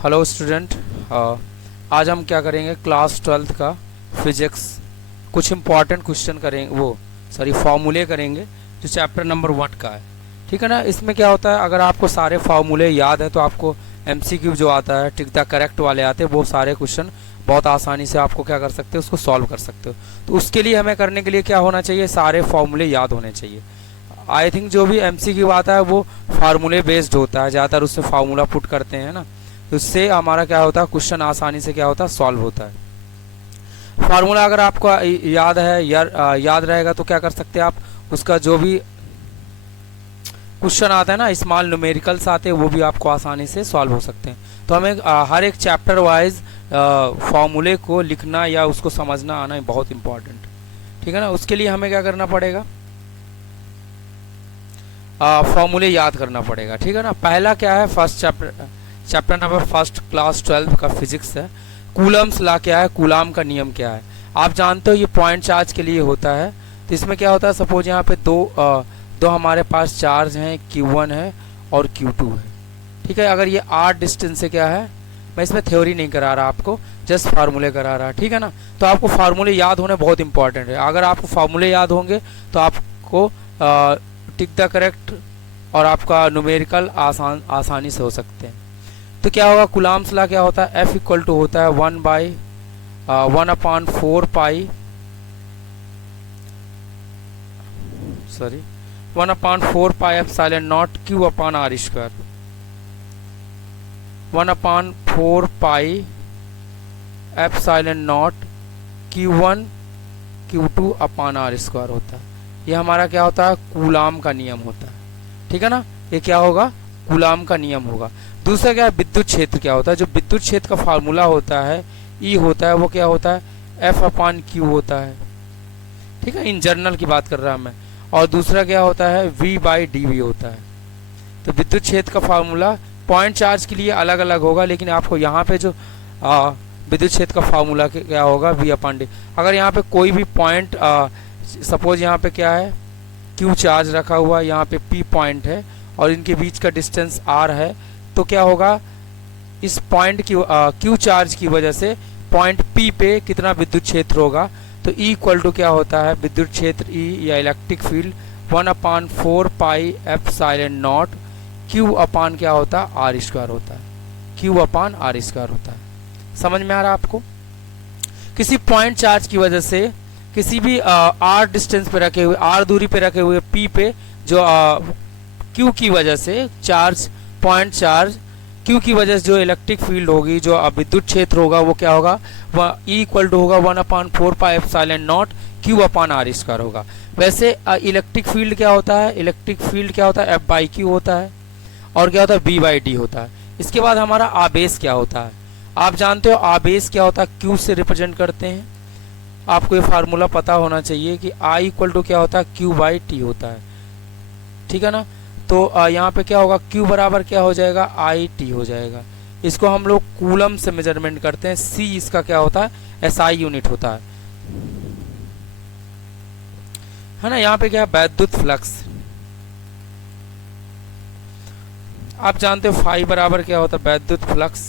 Hello student. आज हम क्या करेंगे, क्लास 12th का फिजिक्स कुछ इम्पॉर्टेंट क्वेश्चन करेंगे, फार्मूले करेंगे जो चैप्टर नंबर 1 का है। ठीक है ना। इसमें क्या होता है, अगर आपको सारे फार्मूले याद है तो आपको एमसीक्यू जो आता है टिक द करेक्ट वाले आते हैं, वो सारे क्वेश्चन बहुत आसानी से आपको क्या कर सकते हो, उसको सॉल्व कर सकते हो। तो उसके लिए हमें करने के लिए क्या होना चाहिए, सारे फार्मूले याद होने चाहिए। आई थिंक जो भी एमसीक्यू आता है वो फार्मूले बेस्ड होता है, ज़्यादातर उससे फार्मूला पुट करते हैं ना, तो उससे हमारा क्या होता है, क्वेश्चन आसानी से क्या होता है, सॉल्व होता है। फार्मूला अगर आपको याद है याद रहेगा तो क्या कर सकते हैं आप, उसका जो भी क्वेश्चन आता है ना, स्मॉल न्यूमेरिकल्स आते हैं, वो भी आपको आसानी से सॉल्व हो सकते हैं। तो हमें हर एक चैप्टर वाइज फार्मूले को लिखना या उसको समझना आना बहुत इंपॉर्टेंट। ठीक है ना। उसके लिए हमें क्या करना पड़ेगा, फार्मूले याद करना पड़ेगा। ठीक है ना। पहला क्या है, चैप्टर नंबर फर्स्ट क्लास 12 का फिजिक्स है। कूलम्स लॉ क्या है, कूलाम का नियम क्या है। आप जानते हो ये पॉइंट चार्ज के लिए होता है। तो इसमें क्या होता है, सपोज यहाँ पे दो हमारे पास चार्ज हैं, Q1 है और Q2 है। ठीक है। अगर ये r डिस्टेंस से क्या है, मैं इसमें थ्योरी नहीं करा रहा आपको, जस्ट फार्मूले करा रहा। ठीक है ना। तो आपको फार्मूले याद होने बहुत इंपॉर्टेंट है। अगर आपको फार्मूले याद होंगे तो आपको टिक द करेक्ट और आपका न्यूमेरिकल आसानी से हो सकते हैं। तो क्या होगा, कूलाम्स लॉ क्या होता है, F इक्वल टू होता है 1/4 पाई 1/4 pi epsilon naught Q upon R square. 1/4 pi epsilon not Q1 Q2 upon R square होता है। ये हमारा क्या होता है, कूलाम का नियम होता है। ठीक है ना। ये क्या होगा, कूलाम का नियम होगा। दूसरा क्या है, विद्युत क्षेत्र क्या होता है। जो विद्युत क्षेत्र का फार्मूला होता है E होता है, वो क्या होता है, F अपॉन Q होता है। ठीक है। इन जनरल की बात कर रहा मैं। और दूसरा क्या होता है, V/dV होता है। तो विद्युत क्षेत्र का फार्मूला पॉइंट चार्ज के लिए अलग अलग होगा, लेकिन आपको यहाँ पे जो विद्युत क्षेत्र का फार्मूला क्या होगा, V/d। अगर यहाँ पे कोई भी पॉइंट, सपोज यहाँ पे क्या है, Q चार्ज रखा हुआ, यहाँ पे P पॉइंट है और इनके बीच का डिस्टेंस R है, तो क्या होगा, इस पॉइंट की Q चार्ज की वजह से पॉइंट P पे कितना विद्युत क्षेत्र होगा। तो E इक्वल टू क्या होता है, विद्युत क्षेत्र E या electric field 1/4 pi epsilon naught Q upon क्या होता है, R स्क्वायर होता है। Q अपॉन R स्क्वायर होता है। समझ में आ रहा है आपको। किसी पॉइंट चार्ज की वजह से किसी भी R डिस्टेंस पे रखे हुए, R दूरी पे रखे हुए P पे जो Q की वजह से पॉइंट चार्ज Q की वजह से जो इलेक्ट्रिक फील्ड होगी, जो विद्युत क्षेत्र होगा, वो क्या होगा, वह E इक्वल टू होगा 1/4 pi epsilon naught Q upon R square होगा। वैसे इलेक्ट्रिक फील्ड क्या होता है, F/Q होता है और क्या होता है, V/d होता है। इसके बाद हमारा आवेश क्या होता है। आप जानते हो आवेश क्या होता है, Q से रिप्रेजेंट करते हैं। आपको ये फार्मूला पता होना चाहिए कि I इक्वल टू क्या होता है, Q/T होता है। ठीक है ना। तो यहाँ पे क्या होगा, Q बराबर क्या हो जाएगा, IT हो जाएगा। इसको हम लोग कूलम से मेजरमेंट करते हैं। C इसका क्या होता है, SI यूनिट होता है ना। यहाँ पे क्या है, वैद्युत फ्लक्स। आप जानते हो फाई बराबर क्या होता है, वैद्युत फ्लक्स।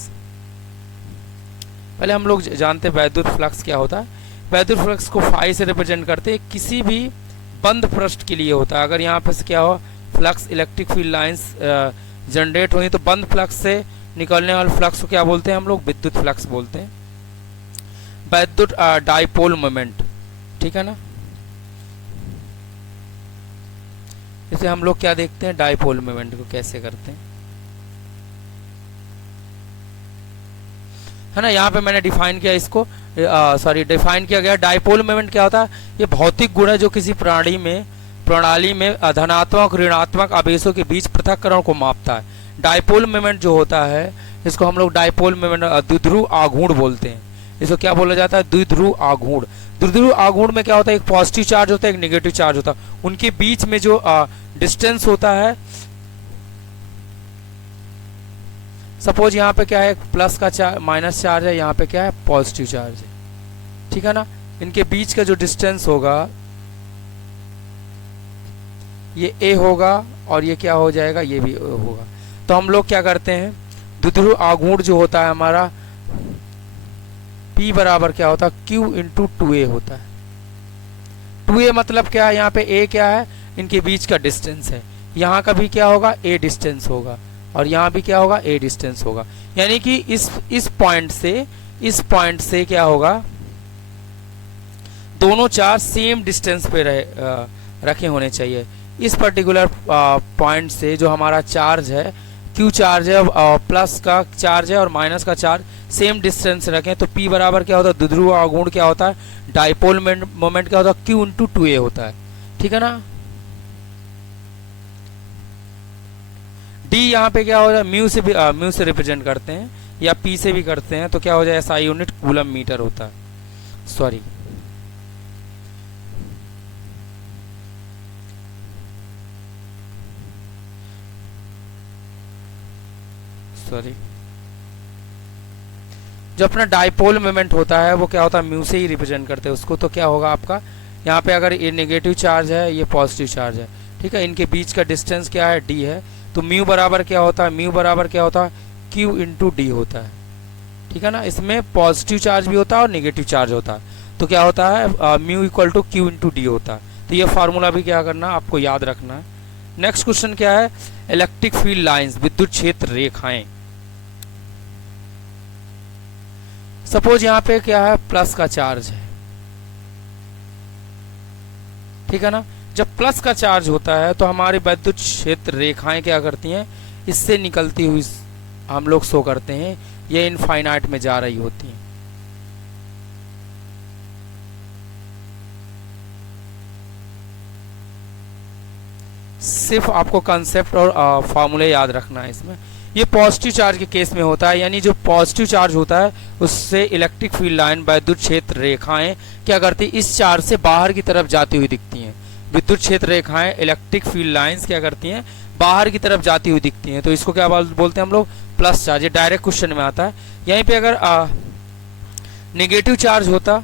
पहले हम लोग जानते हैं वैद्युत फ्लक्स क्या होता है। वैद्युत फ्लक्स को फाई से रिप्रेजेंट करते हैं, किसी भी बंद पृष्ठ के लिए होता है। अगर यहाँ पे क्या हो, flux electric field lines generate होंगी, तो बंद फ्लक्स से निकलने वाले फ्लक्स को क्या बोलते हैं हम लोग, विद्युत फ्लक्स बोलते हैं। वैद्युत डाइपोल मोमेंट। ठीक है ना। इसे हम लोग क्या देखते हैं, डाइपोल मोमेंट को कैसे करते हैं, है ना। यहाँ पे मैंने डिफाइन किया इसको, डिफाइन किया गया। डाइपोल मोमेंट क्या होता है, ये भौतिक गुण है जो किसी प्रणाली में धनात्मक और ऋणात्मक आवेशों के बीच पृथक्करण को मापता है। डाइपोल मोमेंट जो होता है, इसको हम लोग डाइपोल मोमेंट द्विध्रुव आघूर्ण बोलते हैं। इसको क्या बोला जाता है, द्विध्रुव आघूर्ण। द्विध्रुव आघूर्ण में क्या होता है, एक पॉजिटिव चार्ज होता है, एक नेगेटिव चार्ज होता है। उनके बीच में जो डिस्टेंस होता है, सपोज यहाँ पे क्या है, प्लस का माइनस चार्ज है, यहाँ पे क्या है, पॉजिटिव चार्ज है। ठीक है ना। इनके बीच का जो डिस्टेंस होगा, ये A होगा और ये क्या हो जाएगा, ये भी होगा। तो हम लोग क्या करते हैं, द्विध्रुव आघूर्ण जो होता है हमारा P बराबर क्या होता है Q इंटू 2a होता है। 2a मतलब क्या है, यहाँ पे a क्या है, इनके बीच का डिस्टेंस है। यहाँ का भी क्या होगा, a डिस्टेंस होगा, और यहाँ भी क्या होगा, a डिस्टेंस होगा। यानी कि इस पॉइंट से क्या होगा, दोनों चार्ज सेम डिस्टेंस पे रखे होने चाहिए। इस पर्टिकुलर पॉइंट से जो हमारा चार्ज है, Q चार्ज है, प्लस का चार्ज है और माइनस का चार्ज सेम डिस्टेंस रखें तो P बराबर क्या होता है, द्विध्रुव आघूर्ण क्या होता है, डाइपोल मोमेंट क्या होता है, Q इंटू 2a होता है। ठीक है ना। D यहाँ पे क्या हो जाए, म्यू से रिप्रेजेंट करते हैं या P से भी करते हैं, तो क्या हो जाए, SI यूनिट कूलम मीटर होता है। सॉरी, जो अपना डाइपोल मोमेंट होता है वो क्या होता है, म्यू से ही रिप्रेजेंट करते हैं उसको। तो क्या होगा आपका, यहाँ पे अगर ये नेगेटिव चार्ज है, ये पॉजिटिव चार्ज है, ठीक है, इनके बीच का डिस्टेंस क्या है, d है, तो म्यू बराबर क्या होता है, म्यू बराबर क्या होता है, Q इंटू डी होता है। ठीक है ना। इसमें पॉजिटिव चार्ज भी होता है और नेगेटिव चार्ज होता है, तो क्या होता है, mu equal to Q into D होता है। तो ये फार्मूला भी क्या करना, आपको याद रखना है। नेक्स्ट क्वेश्चन क्या है, इलेक्ट्रिक फील्ड लाइंस, विद्युत क्षेत्र रेखाएं। सपोज यहाँ पे क्या है, प्लस का चार्ज है, ठीक है ना। जब प्लस का चार्ज होता है तो हमारी विद्युत क्षेत्र रेखाएं क्या करती हैं, इससे निकलती हुई हम लोग शो करते हैं, ये इनफाइनाइट में जा रही होती हैं। सिर्फ आपको कंसेप्ट और फॉर्मूले याद रखना है इसमें। ये पॉजिटिव चार्ज के केस में होता है, यानी जो पॉजिटिव चार्ज होता है उससे इलेक्ट्रिक फील्ड लाइन, विद्युत क्षेत्र रेखाएं क्या करती है, इस चार्ज से बाहर की तरफ जाती हुई दिखती हैं। विद्युत क्षेत्र रेखाएं, इलेक्ट्रिक फील्ड लाइंस क्या करती हैं, बाहर की तरफ जाती हुई दिखती हैं, तो इसको क्या बोलते हैं हम लोग, प्लस चार्ज। ये डायरेक्ट क्वेश्चन में आता है। यहीं पे अगर नेगेटिव चार्ज होता,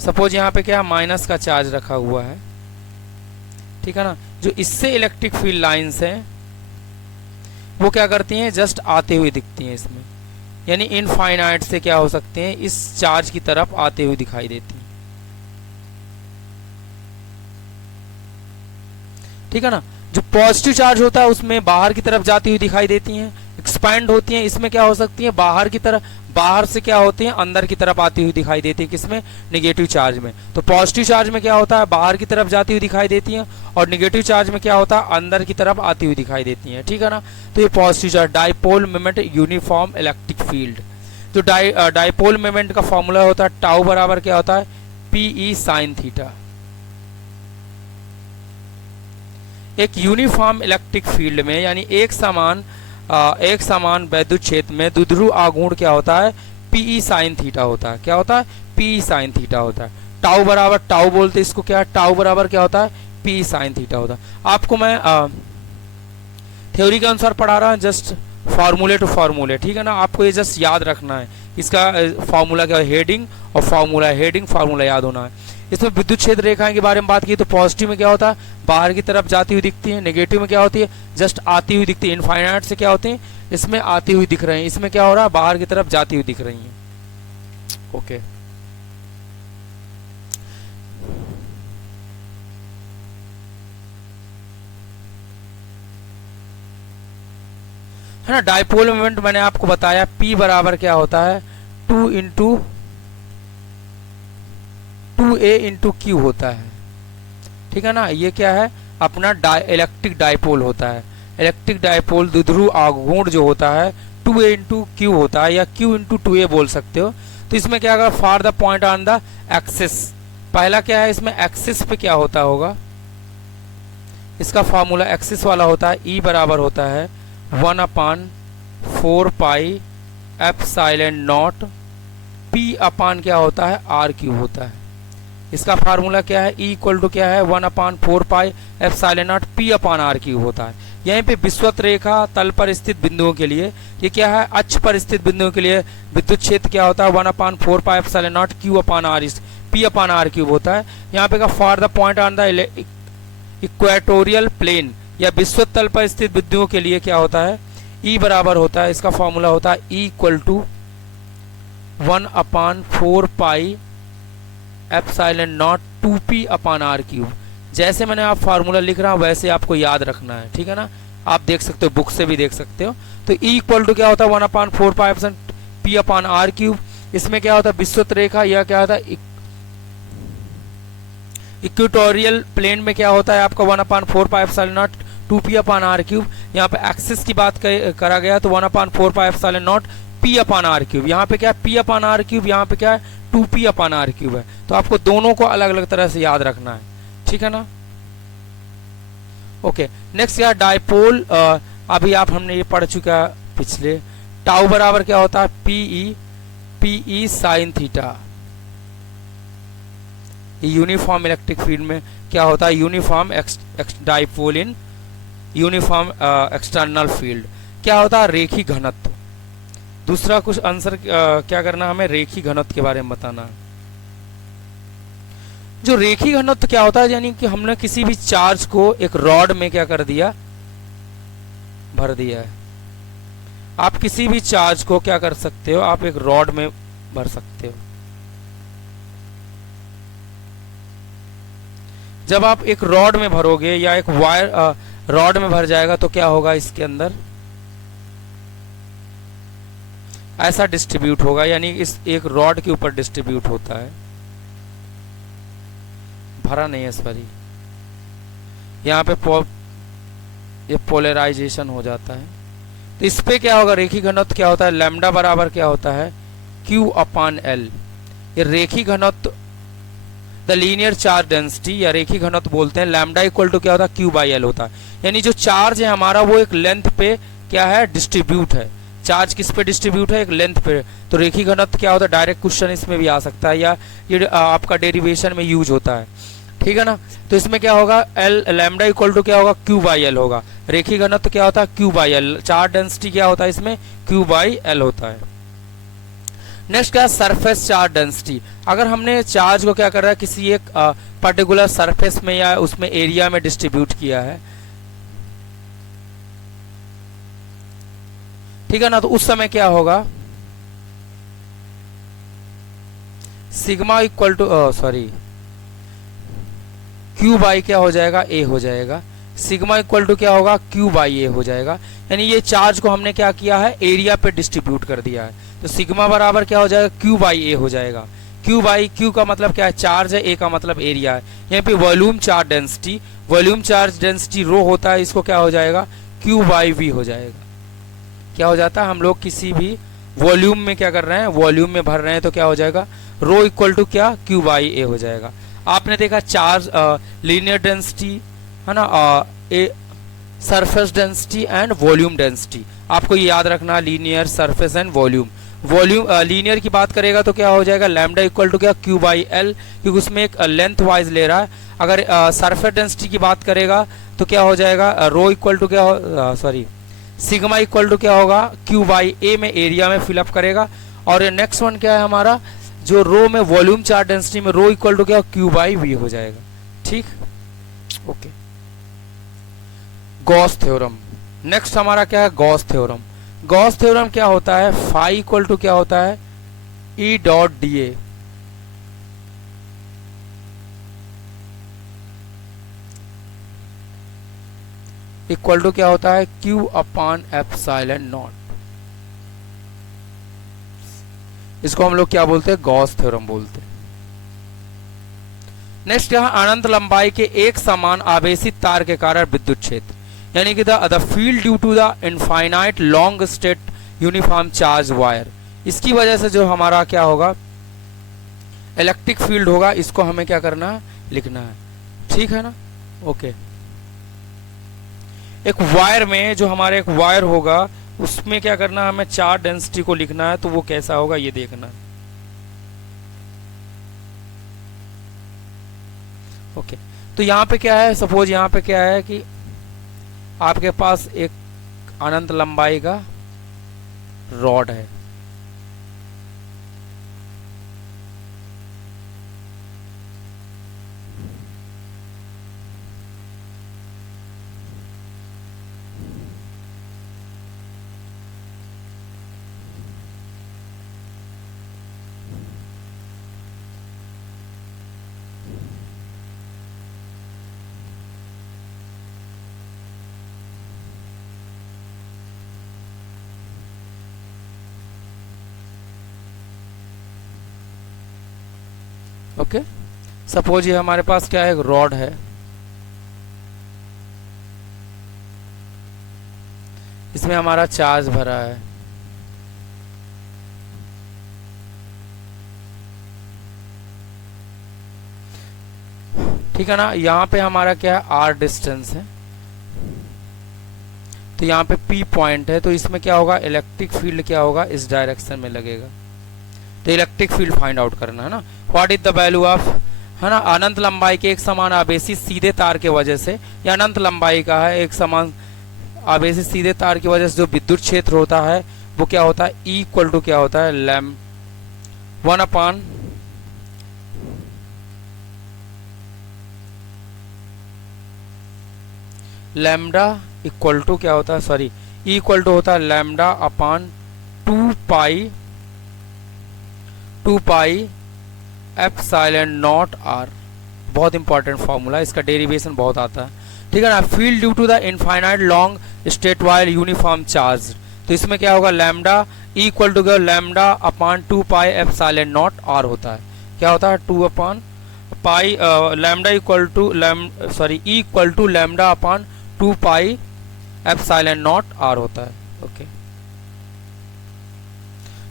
सपोज यहाँ पे क्या माइनस का चार्ज रखा हुआ है, ठीक है ना, जो इससे इलेक्ट्रिक फील्ड लाइंस हैं वो क्या करती हैं, जस्ट आते हुए दिखती हैं इसमें, यानी इनफाइनाइट से क्या हो सकते हैं, इस चार्ज की तरफ आते हुए दिखाई देती हैं। ठीक है ना। जो पॉजिटिव चार्ज होता है उसमें बाहर की तरफ जाती हुई दिखाई देती हैं, एक्सपैंड होती हैं, इसमें क्या हो सकती है, बाहर की तरफ, बाहर से क्या होती है, अंदर की तरफ आती हुई दिखाई देती है, किसमें, नेगेटिव चार्ज में। तो पॉजिटिव चार्ज में क्या होता है, बाहर की तरफ जाती हुई दिखाई देती हैं, और नेगेटिव चार्ज में क्या होता है, अंदर की तरफ आती हुई दिखाई देती हैं। ठीक है ना। तो ये positive charge, dipole moment uniform electric field. जो डाइपोल मोमेंट का फॉर्मूला होता है, टाउ बराबर क्या होता है, PE sin थीटा। एक यूनिफॉर्म इलेक्ट्रिक फील्ड में, यानी एक समान विद्युत क्षेत्र में द्विध्रुव आघूर्ण क्या होता है, PE sin थीटा होता है। क्या होता है, PE sin थीटा होता है। टाउ बराबर, टाउ बोलते इसको, क्या टाउ बराबर क्या होता है, PE sin थीटा होता है। आपको मैं थ्योरी के अनुसार पढ़ा रहा हूँ, जस्ट फार्मूले टू फार्मूले। ठीक है ना। आपको ये जस्ट याद रखना है, इसका फार्मूला क्या है, हेडिंग और फार्मूला, हेडिंग फार्मूला याद होना है। इसमें विद्युत क्षेत्र रेखाएं के बारे में बात की तो पॉजिटिव में क्या होता है, बाहर की तरफ जाती हुई दिखती है, नेगेटिव में क्या होती है, जस्ट आती हुई दिखती है। इनफाइनाइट से क्या होती है, इसमें आती हुई दिख रहे हैं, इसमें क्या हो रहा है, बाहर की तरफ जाती हुई दिख रही हैं। ओके, है ना। डाइपोल मोमेंट मैंने आपको बताया, P बराबर क्या होता है, 2a इंटू Q होता है। ठीक है ना। ये क्या है, अपना इलेक्ट्रिक डाइपोल होता है। इलेक्ट्रिक डाइपोल द्विध्रुव आघूर्ण जो होता है 2a इंटू Q होता है, या Q इंटू 2a बोल सकते हो। तो इसमें क्या होगा, for the point on the axis, पहला क्या है, इसमें एक्सिस पे क्या होता होगा, इसका फॉर्मूला एक्सिस वाला होता है, E बराबर होता है 1/4 पाई एप्सिलॉन नॉट P अपान क्या होता है, R³ होता है। इसका फार्मूला क्या है, E इक्वल टू क्या है, 1/4 pi epsilon not P upon R³ होता है। यहीं पे विषुवत रेखा तल पर स्थित बिंदुओं के लिए, ये क्या है, अक्ष पर स्थित बिंदुओं के लिए विद्युत क्षेत्र क्या होता है, 1/4 pi epsilon naught Q upon R, P upon R³ होता है। यहाँ पे का for the point on the equatorial plane, या विश्व तल पर स्थित बिंदुओं के लिए क्या होता है, E बराबर होता है, इसका फॉर्मूला होता है E equal to 1/4 pi epsilon naught 2p upon r cube. जैसे मैंने आप फार्मूला लिख रहा हूं वैसे आपको याद रखना है, ठीक है ना। आप देख सकते हो, बुक से भी देख सकते हो। तो E इक्वल टू क्या होता है 1/4 पाई एप्सिलॉन p अपान r क्यूब। इसमें क्या होता है विषुवत रेखा, यह क्या होता है इक्वेटोरियल प्लेन में क्या होता है आपका 1/4 pi epsilon naught 2p upon r cube. यहाँ पे एक्सिस की बात करा गया तो 1/4 pi epsilon not p upon r cube. यहाँ पे क्या है p अपान r क्यूब, यहाँ पे क्या है 2p अपान r क्यूब है। तो आपको दोनों को अलग अलग तरह से याद रखना है, ठीक है ना। ओके, नेक्स्ट क्या डाइपोल, अभी आप हमने ये पढ़ चुका है पिछले। टाउ बराबर क्या होता है p E sine theta. Uniform electric field में क्या होता है uniform dipole in uniform external field. क्या होता है रेखी घनत्व। दूसरा कुछ आंसर क्या करना हमें, रेखी घनत्व के बारे में बताना है। जो रेखी घनत्व क्या होता है, यानी कि हमने किसी भी चार्ज को एक रॉड में क्या कर दिया, भर दिया है। आप किसी भी चार्ज को क्या कर सकते हो, आप एक रॉड में भर सकते हो। जब आप एक रॉड में भरोगे या एक वायर रॉड में भर जाएगा तो क्या होगा, इसके अंदर ऐसा डिस्ट्रीब्यूट होगा, यानी इस एक रॉड के ऊपर डिस्ट्रीब्यूट होता है, भरा नहीं है सॉरी। यहाँ पे ये पोलराइजेशन हो जाता है। तो इस पे क्या होगा, रेखी घनत्व क्या होता है, लैम्डा बराबर क्या होता है Q अपान L। ये रेखी घनत्व द लीनियर चार्ज डेंसिटी या रेखी घनत्व बोलते हैं। लैम्डा इक्वल टू क्या होता है Q बाई L होता है, यानी जो चार्ज है हमारा वो एक लेंथ पे क्या है डिस्ट्रीब्यूट है। चार्ज किस पे डिस्ट्रीब्यूट है, एक लेंथ पे। तो रेखी घनत्व क्या होता है, डायरेक्ट क्वेश्चन इसमें भी आ सकता है या ये आपका डेरिवेशन में यूज होता है, ठीक है ना। तो इसमें क्या होगा L लैम्डा इक्वल टू क्या होगा Q बाई L होगा। रेखी घनत्व क्या होता है Q by L। Charge density क्या होता है इसमें Q बाई L होता है। नेक्स्ट क्या है सरफेस चार्ज डेंसिटी। अगर हमने चार्ज को क्या कर रहा है किसी एक पर्टिकुलर सरफेस में या उसमें एरिया में डिस्ट्रीब्यूट किया है, ठीक है ना, तो उस समय क्या होगा sigma equal to sorry Q by क्या हो जाएगा A हो जाएगा। सिग्मा इक्वल टू क्या होगा Q बाई A हो जाएगा। यानी ये चार्ज को हमने क्या किया है एरिया पे डिस्ट्रीब्यूट कर दिया है। तो सिग्मा बराबर क्या हो जाएगा Q बाई A हो जाएगा। Q बाई Q का मतलब क्या है चार्ज है, A का मतलब एरिया है। यहाँ पे volume charge density, volume charge density rho होता है, इसको क्या हो जाएगा Q बाई V हो जाएगा। क्या हो जाता है, हम लोग किसी भी वॉल्यूम में क्या कर रहे हैं, वॉल्यूम में भर रहे हैं, तो क्या हो जाएगा रो इक्वल टू क्या Q बाई A हो जाएगा। आपने देखा चार्ज लीनियर डेंसिटी है ना, surface density and volume density, आपको ये याद रखना linear surface and volume. Volume linear की बात करेगा तो क्या हो जाएगा लैम्डा इक्वल टू क्या Q बाई L, क्योंकि उसमें एक लेंथ वाइज ले रहा है। अगर सरफेस डेंसिटी की बात करेगा तो क्या हो जाएगा रो इक्वल टू क्या सॉरी सिग्मा इक्वल टू क्या होगा Q बाई A में एरिया में फिलअप करेगा। और नेक्स्ट वन क्या है हमारा जो रो में वॉल्यूम चार्ज डेंसिटी में रो इक्वल टू क्या Q बाई V हो जाएगा, ठीक। Okay, Gauss theorem. नेक्स्ट हमारा क्या है गॉस थ्योरम। गॉस थ्योरम क्या होता है, फाई इक्वल टू क्या होता है E dot D A. Equal to क्या होता है Q अपान एप्सिलॉन नॉट। इसको हम लोग क्या बोलते हैं गॉस थ्योरम बोलते हैं। नेक्स्ट यहां अनंत लंबाई के एक समान आवेशित तार के कारण विद्युत क्षेत्र, यानी कि the field due to the infinite long straight uniform charge wire, इसकी वजह से जो हमारा क्या होगा इलेक्ट्रिक फील्ड होगा, इसको हमें क्या करना है लिखना है, ठीक है ना। ओके, एक वायर में जो हमारे एक वायर होगा उसमें क्या करना है हमें चार्ज डेंसिटी को लिखना है, तो वो कैसा होगा ये देखना है। ओके, तो यहाँ पे क्या है, सपोज यहाँ पे क्या है कि आपके पास एक अनंत लंबाई का रॉड है, ओके, सपोज ये हमारे पास क्या है, एक रॉड है, इसमें हमारा चार्ज भरा है, ठीक है ना। यहाँ पे हमारा क्या है, आर डिस्टेंस है, तो यहाँ पे पी पॉइंट है, तो इसमें क्या होगा, इलेक्ट्रिक फील्ड क्या होगा, इस डायरेक्शन में लगेगा। तो इलेक्ट्रिक फील्ड फाइंड आउट करना है ना। What is the value of, है ना, अनंत लंबाई के एक समान आवेशी सीधे तार के वजह से, या अनंत लंबाई का है एक समान आवेशी सीधे तार की वजह से जो विद्युत क्षेत्र होता है वो क्या होता है, E इक्वल टू क्या होता है, लैम 1 अपान लैम्डा इक्वल टू क्या होता है, सॉरी, E इक्वल टू होता है lambda upon 2 pi epsilon naught R. बहुत इंपॉर्टेंट फॉर्मूला, इसका डेरिवेशन बहुत आता है, ठीक है ना। Field due to the infinite long straight wire uniform charge, तो इसमें क्या होगा, lambda E equal to lambda upon 2 pi epsilon naught R होता है। क्या होता है, 2 upon pi lambda equal to E equal to lambda upon 2 pi epsilon naught R होता है। ओके,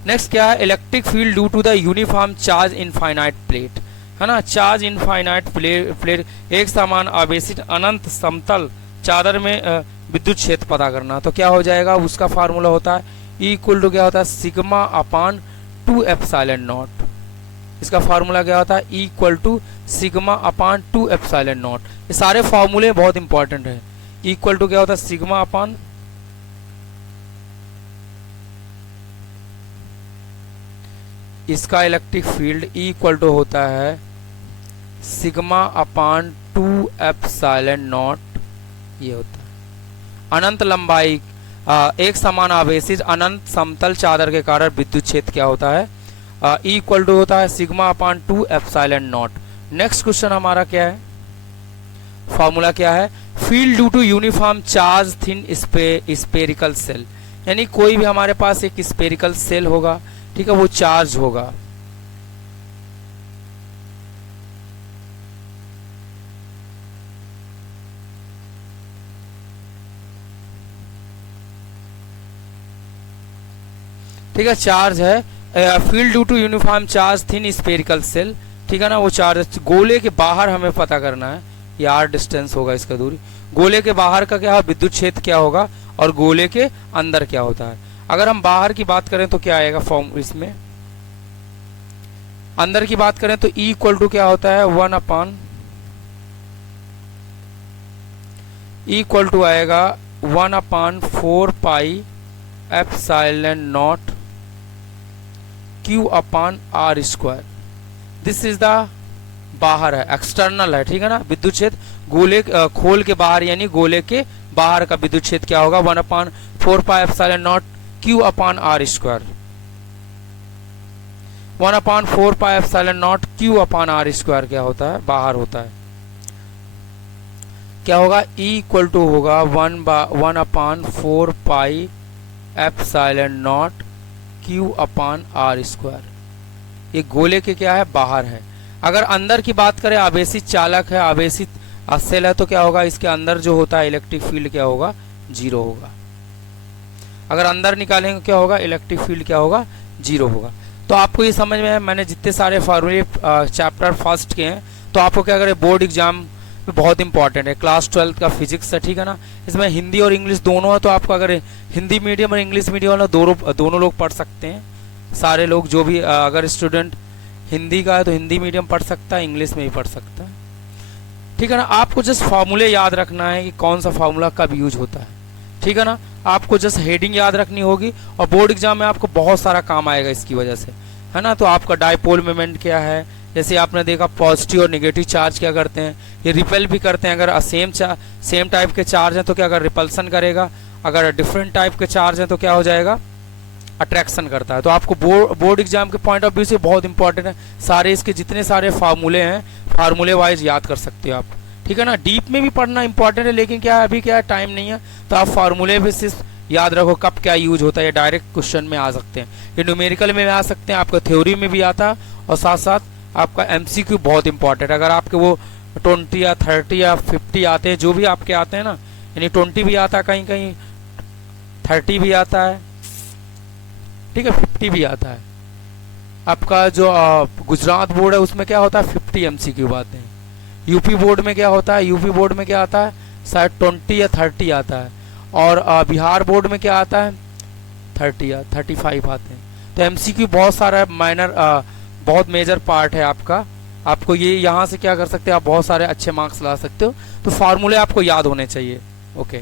नेक्स्ट क्या है, electric field due to the uniform charge infinite plate, है ना। चार्ज इनफाइनाइट प्लेट एक समान आवेशित अनंत समतल चादर में विद्युत क्षेत्र पता करना, तो क्या हो जाएगा, उसका फार्मूला होता है E इक्वल टू क्या होता है, सिग्मा अपान 2 एप्सिलॉन नॉट। इसका फार्मूला क्या होता है, E equal to sigma upon 2 epsilon naught. ये सारे फार्मूले बहुत इंपॉर्टेंट है। E इक्वल टू क्या होता है, सिग्मा अपान इसका electric field E equal to होता है सिग्मा अपान 2 एप्सिलॉन नॉट, ये होता है अनंत लंबाई एक समान आवेशित अनंत समतल चादर के कारण विद्युत क्षेत्र क्या होता है, E इक्वल टू होता है sigma upon 2 epsilon naught. Next question हमारा क्या है, फॉर्मूला क्या है, field due to uniform charge thin spherical shell, यानी कोई भी हमारे पास एक स्पेरिकल सेल होगा, ठीक है, वो चार्ज होगा, ठीक है, चार्ज है, field due to uniform charge thin spherical shell, ठीक है ना। वो चार्ज गोले के बाहर हमें पता करना है, ये आर डिस्टेंस होगा इसका दूरी, गोले के बाहर का क्या है, विद्युत क्षेत्र क्या होगा, और गोले के अंदर क्या होता है। अगर हम बाहर की बात करें तो क्या आएगा फॉर्म, इसमें अंदर की बात करें तो E इक्वल टू क्या होता है, 1 अपान E इक्वल टू आएगा 1 अपान 4 पाई epsilon naught Q upon R square. This is the बाहर है, एक्सटर्नल है, ठीक है ना। विद्युत क्षेत्र गोले खोल के बाहर यानी गोले के बाहर का विद्युत क्षेत्र क्या होगा, 1 अपान 4 पाई epsilon naught Q upon R square. 1 अपान 4 पाई epsilon naught Q upon R square क्या होता है, बाहर होता है। क्या होगा, E इक्वल टू होगा 1 अपान 4 पाई epsilon naught Q upon R square. ये गोले के क्या है, बाहर है। अगर अंदर की बात करें, आवेशित चालक है, आवेशित सेल है, तो क्या होगा, इसके अंदर जो होता है इलेक्ट्रिक फील्ड क्या होगा, 0 होगा। अगर अंदर निकालेंगे क्या होगा, इलेक्ट्रिक फील्ड क्या होगा, 0 होगा। तो आपको ये समझ में है, मैंने जितने सारे फार्मूले चैप्टर फर्स्ट के हैं, तो आपको क्या करें, बोर्ड एग्जाम में बहुत इंपॉर्टेंट है, क्लास 12 का फिजिक्स है, ठीक है ना। इसमें हिंदी और इंग्लिश दोनों है, तो आपको अगर हिंदी मीडियम और इंग्लिश मीडियम वाला दोनों लोग पढ़ सकते हैं। सारे लोग जो भी अगर स्टूडेंट हिंदी का है तो हिंदी मीडियम पढ़ सकता है, इंग्लिश में भी पढ़ सकता है, ठीक है ना। आपको जस्ट फार्मूले याद रखना है कि कौन सा फार्मूला कब यूज होता है, ठीक है ना। आपको जस्ट हेडिंग याद रखनी होगी, और बोर्ड एग्जाम में आपको बहुत सारा काम आएगा इसकी वजह से, है ना। तो आपका डायपोल मोमेंट क्या है, जैसे आपने देखा पॉजिटिव और नेगेटिव चार्ज क्या करते हैं, ये रिपेल भी करते हैं। अगर सेम टाइप के चार्ज हैं तो क्या, अगर रिपल्सन करेगा, अगर डिफरेंट टाइप के चार्ज हैं तो क्या हो जाएगा, अट्रैक्शन करता है। तो आपको बोर्ड एग्जाम के पॉइंट ऑफ व्यू से बहुत इंपॉर्टेंट है, सारे इसके जितने सारे फार्मूले हैं फार्मूले वाइज याद कर सकते हो आप, ठीक है ना। डीप में भी पढ़ना इंपॉर्टेंट है, लेकिन क्या अभी क्या टाइम नहीं है, तो आप फार्मूले भी सिर्फ याद रखो कब क्या यूज होता है। ये डायरेक्ट क्वेश्चन में आ सकते हैं, ये न्यूमेरिकल में आ सकते हैं, आपका थ्योरी में भी आता है, और साथ साथ आपका एमसीक्यू बहुत इंपॉर्टेंट है। अगर आपके वो 20 या 30 या 50 आते हैं, जो भी आपके आते हैं ना, यानी 20 भी आता है, कहीं कहीं 30 भी आता है, ठीक है, 50 भी आता है। आपका जो गुजरात बोर्ड है उसमें क्या होता है, 50 एमसीक्यू आते हैं। यूपी बोर्ड में क्या होता है, यूपी बोर्ड में क्या आता है, शायद 20 या 30 आता है। और बिहार बोर्ड में क्या आता है, 30 या 35 आते हैं। तो एमसीक्यू बहुत सारा माइनर, बहुत मेजर पार्ट है आपका। आपको ये यहाँ से क्या कर सकते हैं, आप बहुत सारे अच्छे मार्क्स ला सकते हो। तो फार्मूले आपको याद होने चाहिए। ओके।